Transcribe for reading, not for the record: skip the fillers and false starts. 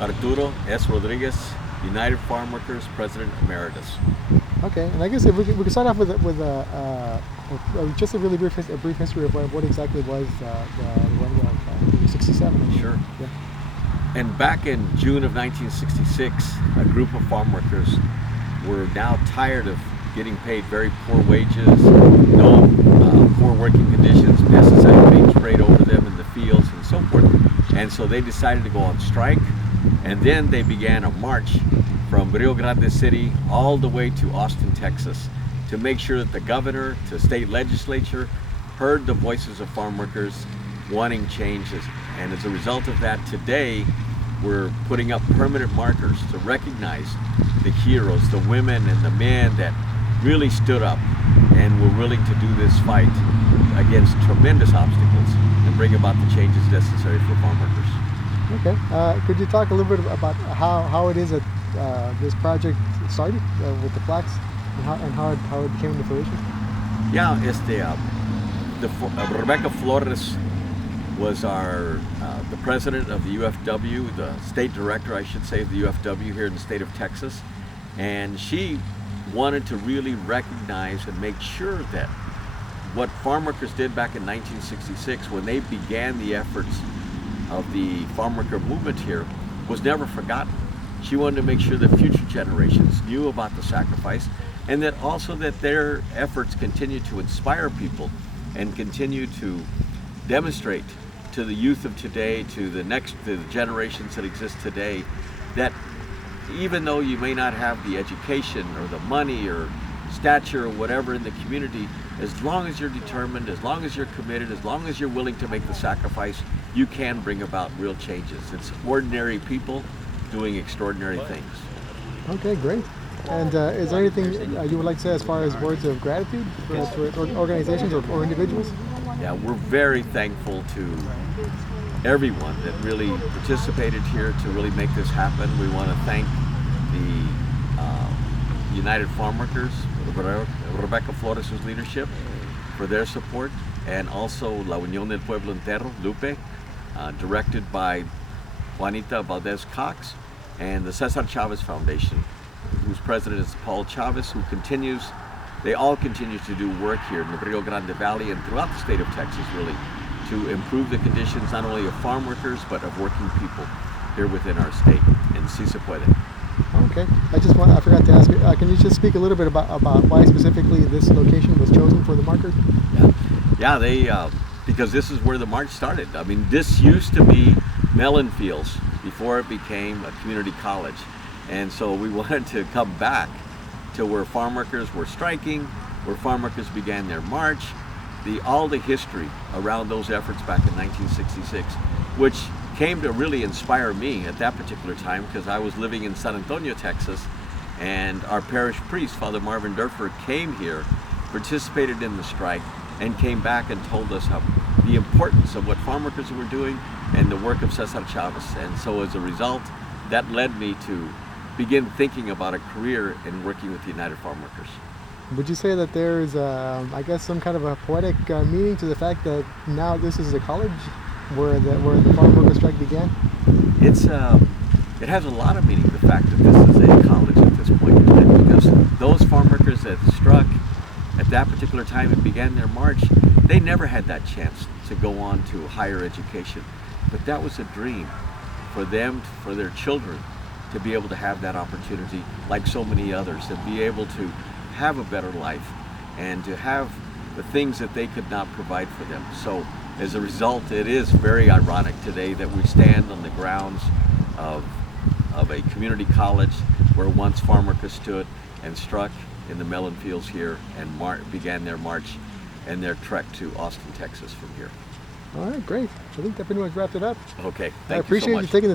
Arturo S. Rodriguez, United Farm Workers President Emeritus. Okay, and I guess if we could start off just a really brief history of what exactly was the Grande of 67. Sure. Yeah. And back in June of 1966, a group of farm workers were now tired of getting paid very poor wages, poor working conditions, pesticides being sprayed over them in the fields and so forth. And so they decided to go on strike, and then they began a march from Rio Grande City all the way to Austin, Texas, to make sure that the governor, the state legislature, heard the voices of farm workers wanting changes. And as a result of that, today we're putting up permanent markers to recognize the heroes, the women and the men that really stood up and were willing to do this fight against tremendous obstacles and bring about the changes necessary for farm workers. Okay, could you talk a little bit about how it is that this project started with the plaques and how it came into fruition? Yeah, Rebecca Flores was the president of the UFW, the state director, I should say, of the UFW here in the state of Texas. And she wanted to really recognize and make sure that what farm workers did back in 1966 when they began the efforts of the farm worker movement here was never forgotten. She wanted to make sure that future generations knew about the sacrifice, and that also that their efforts continue to inspire people and continue to demonstrate to the youth of today, to the generations that exist today, that even though you may not have the education or the money or stature or whatever in the community, as long as you're determined, as long as you're committed, as long as you're willing to make the sacrifice, you can bring about real changes. It's ordinary people doing extraordinary things. Okay, great. And is there anything you would like to say as far as words of gratitude for organizations or individuals? Yeah, we're very thankful to everyone that really participated here to really make this happen. We want to thank the United Farm Workers, Rebecca Flores' leadership, for their support, and also La Unión del Pueblo Entero, Lupe, directed by Juanita Valdez Cox, and the Cesar Chavez Foundation, whose president is Paul Chavez, they all continue to do work here in the Rio Grande Valley and throughout the state of Texas, really, to improve the conditions not only of farm workers, but of working people here within our state. And si se puede. Okay, I forgot to ask, can you just speak a little bit about why specifically this location was chosen for the marker? Yeah, because this is where the march started. I mean, this used to be melon fields before it became a community college. And so we wanted to come back to where farm workers were striking, where farm workers began their march, all the history around those efforts back in 1966, which came to really inspire me at that particular time because I was living in San Antonio, Texas, and our parish priest, Father Marvin Durfer, came here, participated in the strike, and came back and told us the importance of what farm workers were doing and the work of Cesar Chavez. And so as a result, that led me to begin thinking about a career in working with the United Farm Workers. Would you say that there's, I guess, some kind of a poetic meaning to the fact that now this is a college where the farm worker strike began? It has a lot of meaning, the fact that this is a college at this point in time, because those farm workers that struck at that particular time and began their march, they never had that chance to go on to higher education. But that was a dream for them, for their children, to be able to have that opportunity like so many others, and be able to have a better life and to have the things that they could not provide for them. So as a result, it is very ironic today that we stand on the grounds of a community college where once farm workers stood and struck in the melon fields here and began their march and their trek to Austin, Texas from here. All right, great. I think that pretty much wrapped it up. Okay, I appreciate you taking the